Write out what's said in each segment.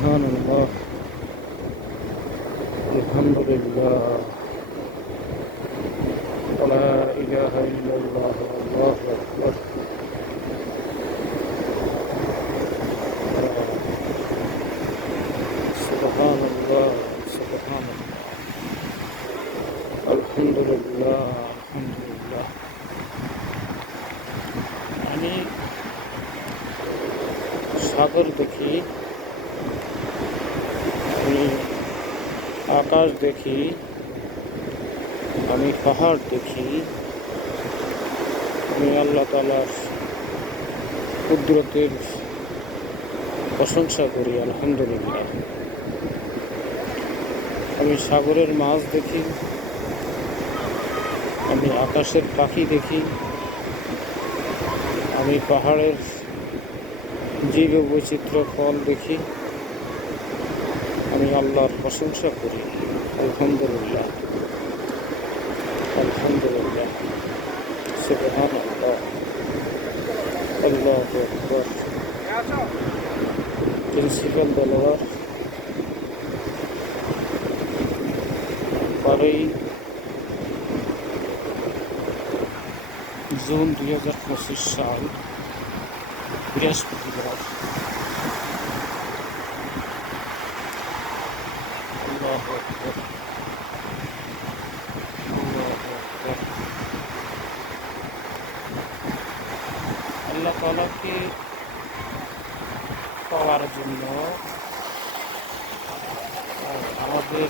সুবহানাল্লাহ, আলহামদুলিল্লাহ, লা ইলাহা ইল্লাল্লাহ, আল্লাহু আকবার। সুবহানাল্লাহ, সুবহানাল্লাহ, আলহামদুলিল্লাহ, আলহামদুলিল্লাহ। আমি সাগর দেখি, আমি আকাশ দেখি, আমি পাহাড় দেখি, আমি আল্লাহ তাআলার কুদরতের প্রশংসা করি, আলহামদুলিল্লাহ। আমি সাগরের মাছ দেখি, আমি আকাশের পাখি দেখি, আমি পাহাড়ের জীব বৈচিত্র্য ফল দেখি, আমি আল্লাহর প্রশংসা করি, আলহামদুলিল্লাহ, আলহামদুলিল্লাহ, সুবহানাল্লাহ, আল্লাহু আকবার। প্রিন্সিপাল দেলোয়ার, 12ই জুন 2025 সাল, বৃহস্পতিবার। আল্লাহু আকবার, আল্লাহু আকবার। আল্লাহ তাআলাকে পাওয়ার জন্য আমাদের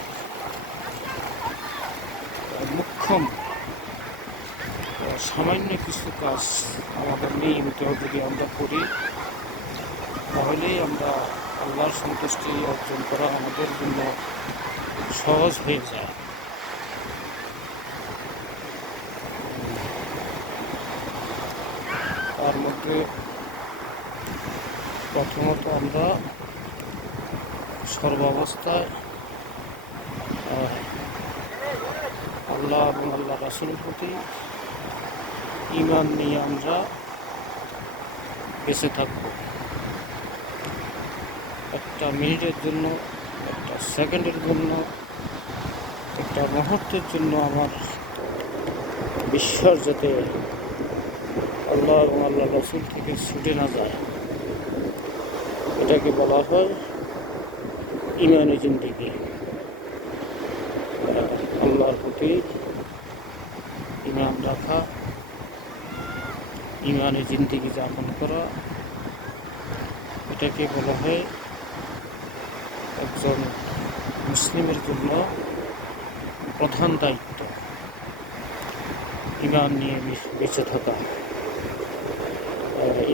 মুখ্যম সামান্য কিছু কাজ আমাদের নিয়মিত যদি আমরা করি, তাহলেই আমরা আল্লাহর সন্তুষ্টি অর্জন করা আমাদের জন্য সহজ হয়ে যায়। তার মধ্যে প্রথমত আমরা সর্বাবস্থায় আল্লাহ এবং আল্লাহ রাসূলের প্রতি ঈমান নিয়ে আমরা বেঁচে থাকব। একটা মিনিটের জন্য, একটা সেকেন্ডের জন্য, একটা মুহূর্তের জন্য আমার বিশ্বাস যাতে আল্লাহ এবং আল্লাহ রাসূল থেকে ছুটে না যায়, এটাকে বলা হয় ঈমানে জিন্দেগি। আল্লাহর প্রতি ঈমান রাখা, ঈমানে জিন্দেগি যাপন করা, এটাকে বলা হয় একজন মুসলিমের জন্য প্রধান দায়িত্ব। ঈমান নিয়ে বেঁচে থাকা,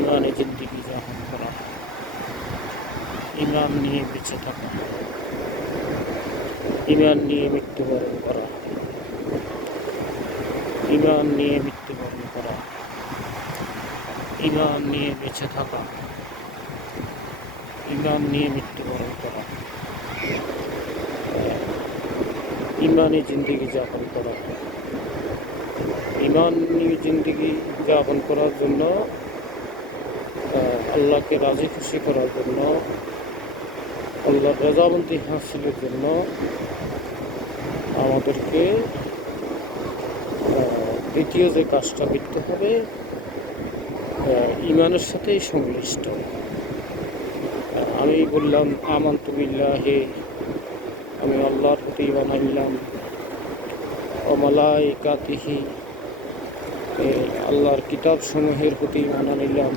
ঈমানে জিন্দেগি যাপন করা, ঈমান নিয়ে বেঁচে থাকা, ঈমান নিয়ে মৃত্যুবরণ করা, ঈমান নিয়ে মৃত্যুবরণ করা, ঈমান নিয়ে বেঁচে থাকা, ঈমান নিয়ে মৃত্যুবরণ করা, ঈমানে জিন্দেগি যাপন করা। ঈমান নিয়ে জিন্দেগি যাপন করার জন্য, আল্লাহকে রাজি খুশি করার জন্য, আল্লাহর রাজামন্দি হাসিলের জন্য আমাদেরকে দ্বিতীয় যে কাজটা করতে হবে, ঈমানের সাথেই সংশ্লিষ্ট। আমি বললাম আমানতু বিল্লাহি, আমি আল্লাহর প্রতি ঈমান আনলাম, ওয়া মালাইকাতিহি, আল্লাহর কিতাব সমূহের প্রতি ঈমান আনলাম,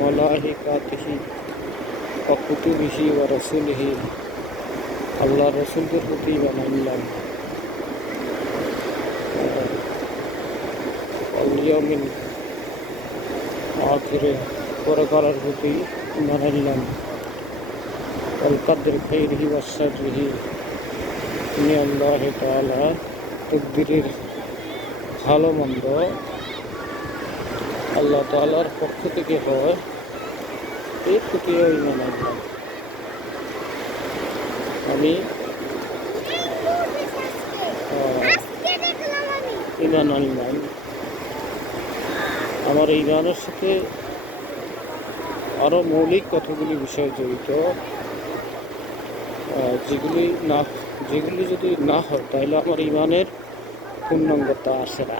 মালাইকাতিহি ওয়া কুতুবিহি ওয়া রাসূলিহি, আল্লাহর রাসূলদের প্রতি ঈমান আনলাম, ইয়াউমিল আখিরে পরকালের প্রতি ঈমান আনলাম, ওয়াল কদরি খাইরিহি ওয়া শাররিহি মিন আল্লাহি তাআলা, তাকদীরের ভালো মন্দ আল্লাহ তাআলার পক্ষ থেকে হয়, এর প্রতিও ঈমান আনলাম। আমি ঈমান আনলাম, আমার ঈমানের সাথে আরও মৌলিক কতগুলি বিষয় জড়িত, যেগুলি যদি না হয় তাহলে আমার ইমানের পূর্ণাঙ্গতা আসে না।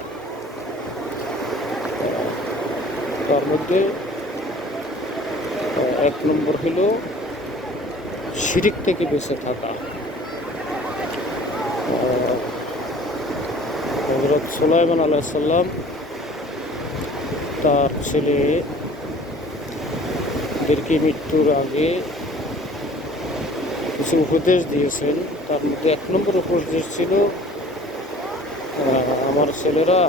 তার মধ্যে এক নম্বর হলো শিরিক থেকে বেঁচে থাকা। হযরত সুলাইমান আলাইহিস সালাম তার ছেলেদেরকে মৃত্যুর আগে কিছু উপদেশ দিয়েছেন। তার মধ্যে এক নম্বর উপদেশ ছিল, আমার ছেলেরা,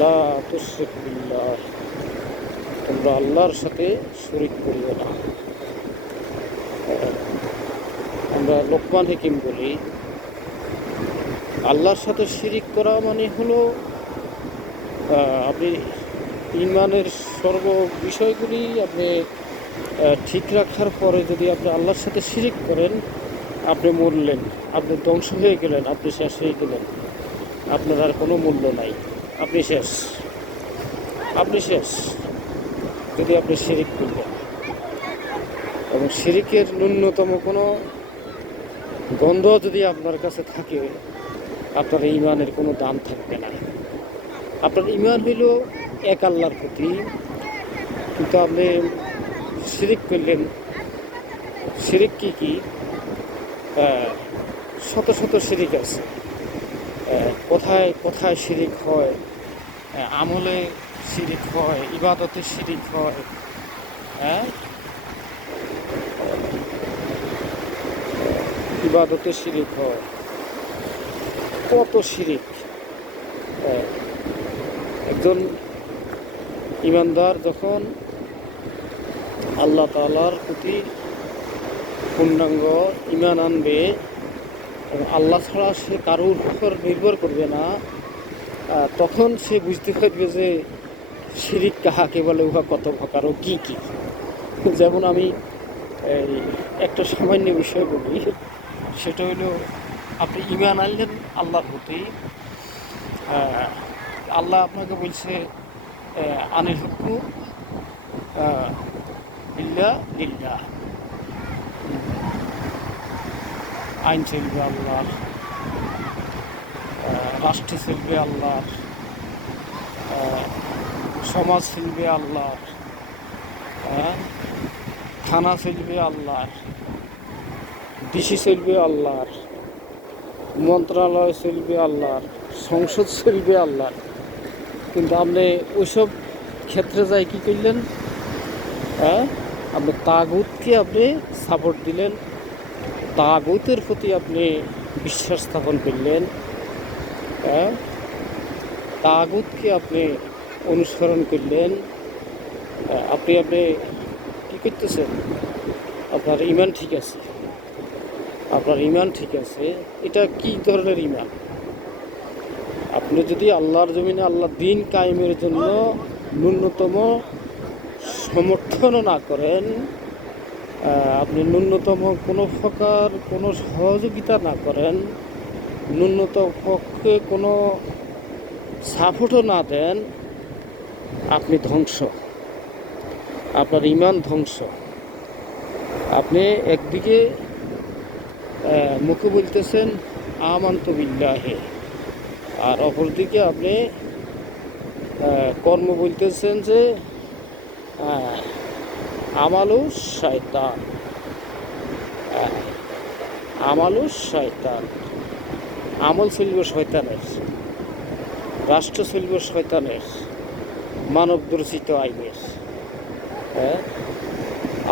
লা তুশরিক বিল্লাহ, তোমরা আল্লাহর সাথে শরীক করিও না। আমরা লোকমান হাকিম বলি, আল্লাহর সাথে শিরিক করা মানে হলো আপনি ইমানের সর্ব বিষয়গুলি আপনি ঠিক রাখার পরে যদি আপনি আল্লাহর সাথে শিরিক করেন, আপনি মরলেন, আপনি ধ্বংস হয়ে গেলেন, আপনি শেষ হয়ে গেলেন, আপনার আর কোনো মূল্য নাই, আপনি শেষ যদি আপনি শিরিক করবেন। এবং শিরিকের ন্যূনতম কোনো গন্ধ যদি আপনার কাছে থাকে, আপনার ইমানের কোনো দাম থাকবে না। আপনার ইমান হইল এক আল্লাহর প্রতি, কিন্তু আপনি শিরিক করলেন। শিরিক কি শত শত শিরিক আছে। কোথায় কোথায় শিরিক হয়, আমলে শিরিক হয়, ইবাদতে শিরিক হয়, ইবাদতে শিরিক হয়, কত শিরিক। একজন ইমানদার যখন আল্লাহ তাআলার প্রতি পূর্ণাঙ্গ ইমান আনবে এবং আল্লাহ ছাড়া সে কারোর উপর নির্ভর করবে না, তখন সে বুঝতে পারবে যে শিরিক কাহাকে বলে, উহা কত প্রকার ও কী কী। যেমন আমি একটা সামান্য বিষয় বলি, সেটা হলো আপনি ইমান আনলেন আল্লাহর প্রতি, আল্লাহ আপনাকে বলছে আনিল হুকমু ইল্লা লিল্লাহ, আইন চলবে আল্লাহর, রাষ্ট্র চলবে আল্লাহর, সমাজ চলবে আল্লাহর, থানা চলবে আল্লাহর, ডিসি চলবে আল্লাহর, মন্ত্রণালয় চলবে আল্লাহর, সংসদ চলবে আল্লাহর। কিন্তু আপনি ওইসব ক্ষেত্রে যাই কি করলেন, আপনি তাগুতকে আপনি সাপোর্ট দিলেন, তাগুতের প্রতি আপনি বিশ্বাস স্থাপন করলেন, তাগুতকে আপনি অনুসরণ করলেন। আপনি কী করতেছেন? আপনার ইমান ঠিক আছে, আপনার ইমান ঠিক আছে। এটা কি ধরনের ইমান? আপনি যদি আল্লাহর জমিনে আল্লাহর দ্বীন কায়েমের জন্য ন্যূনতম সমর্থনও না করেন, আপনি ন্যূনতম কোনো প্রকার কোনো সহযোগিতা না করেন, ন্যূনতম পক্ষে কোনো সাপোর্টও না দেন, আপনি ধ্বংস, আপনার ইমান ধ্বংস। আপনি একদিকে মুখে বলতেছেন আমানতু বিল্লাহি, আর অপরদিকে আপনি কর্ম বলতেছেন যে আমালুস শয়তান, আমালুস শয়তান। আমল চলবে শয়তানের, রাষ্ট্র চলবে শয়তানের, মানব রচিত আইনের,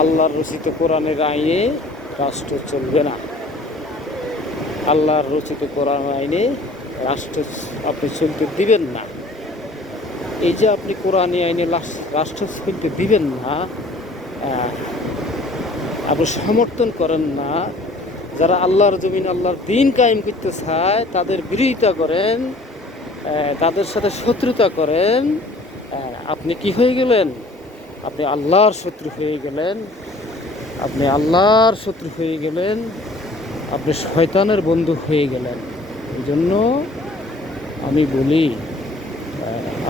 আল্লাহর রচিত কোরআনের আইনে রাষ্ট্র চলবে না। আল্লাহর রচিত কোরআন আইনে রাষ্ট্র আপনি চলতে দিবেন না। এই যে আপনি কোরআনী আইনে রাষ্ট্র চলতে দিবেন না, আপনি সমর্থন করেন না, যারা আল্লাহর জমিন আল্লাহর দ্বীন কায়েম করতে চায় তাদের বিরোধিতা করেন, তাদের সাথে শত্রুতা করেন, আপনি কি হয়ে গেলেন? আপনি আল্লাহর শত্রু হয়ে গেলেন, আপনি আল্লাহর শত্রু হয়ে গেলেন, আপনি শয়তানের বন্ধু হয়ে গেলেন। এই জন্য আমি বলি,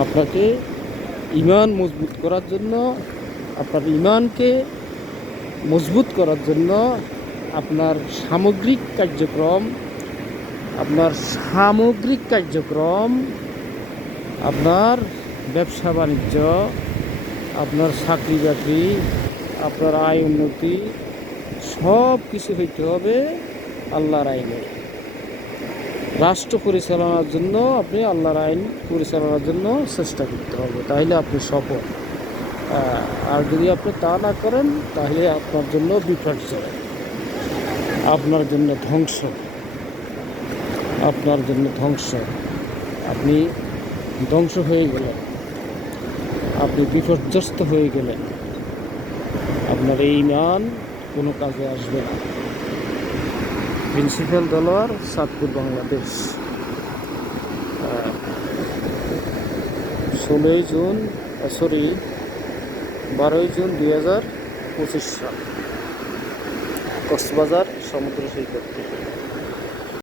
আপনাকে ইমান মজবুত করার জন্য আপনার ঈমানকে মজবুত করার জন্য আপনার সামগ্রিক কার্যক্রম, আপনার ব্যবসা বাণিজ্য, আপনার চাকরি বাকরি, আপনার আয় উন্নতি সব কিছু হইতে হবে আল্লাহর আইনে। রাষ্ট্র পরিচালনার জন্য আপনি আল্লাহর আইন পরিচালনার জন্য চেষ্টা করতে হবে, তাহলে আপনি সফল। আর যদি আপনি তা না করেন তাহলে আপনার জন্য বিপর্যয়, আপনার জন্য ধ্বংস, আপনি ধ্বংস হয়ে গেলেন, আপনি বিপর্যস্ত হয়ে গেলেন, আপনার এই ঈমান কোনো কাজে আসবে না। প্রিন্সিপাল দেলোয়ার, চাঁদপুর, বাংলাদেশ। 12ই জুন 2025 সাল, কক্সবাজার সমুদ্র সৈকত থেকে।